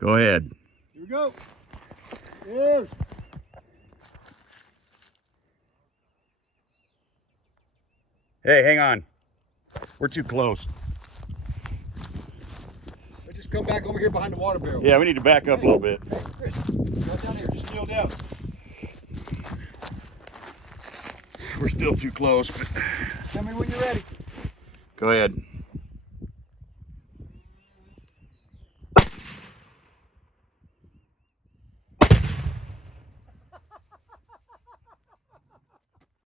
Go ahead. Here we go. Yes. Hey, hang on. We're too close. Let's just come back over here behind the water barrel. Yeah, we need to back up a little bit. Hey, Chris, go down here. Just kneel down. We're still too close, but Tell me when you're ready. go ahead.